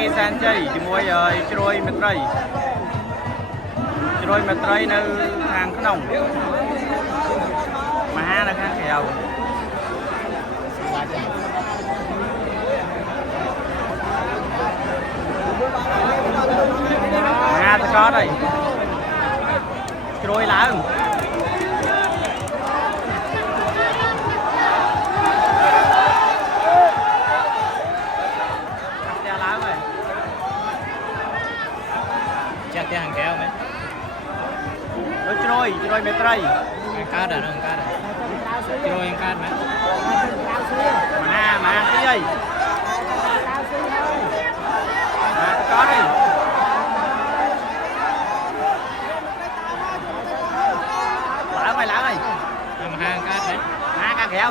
គេសែនជ័យជាមួយជ្រោយមេត្រីនៅខាងក្នុងមហានៅខាងក្រៅមហាតកតហើយជ្រោយឡើងchắc cái hàng kéo mấy nó trôi mệt rây hàng cát à nó hàng cát à trôi hàng cát mấy mà cái gì có đi lãng mày lãng này hàng cát đấy cá kéo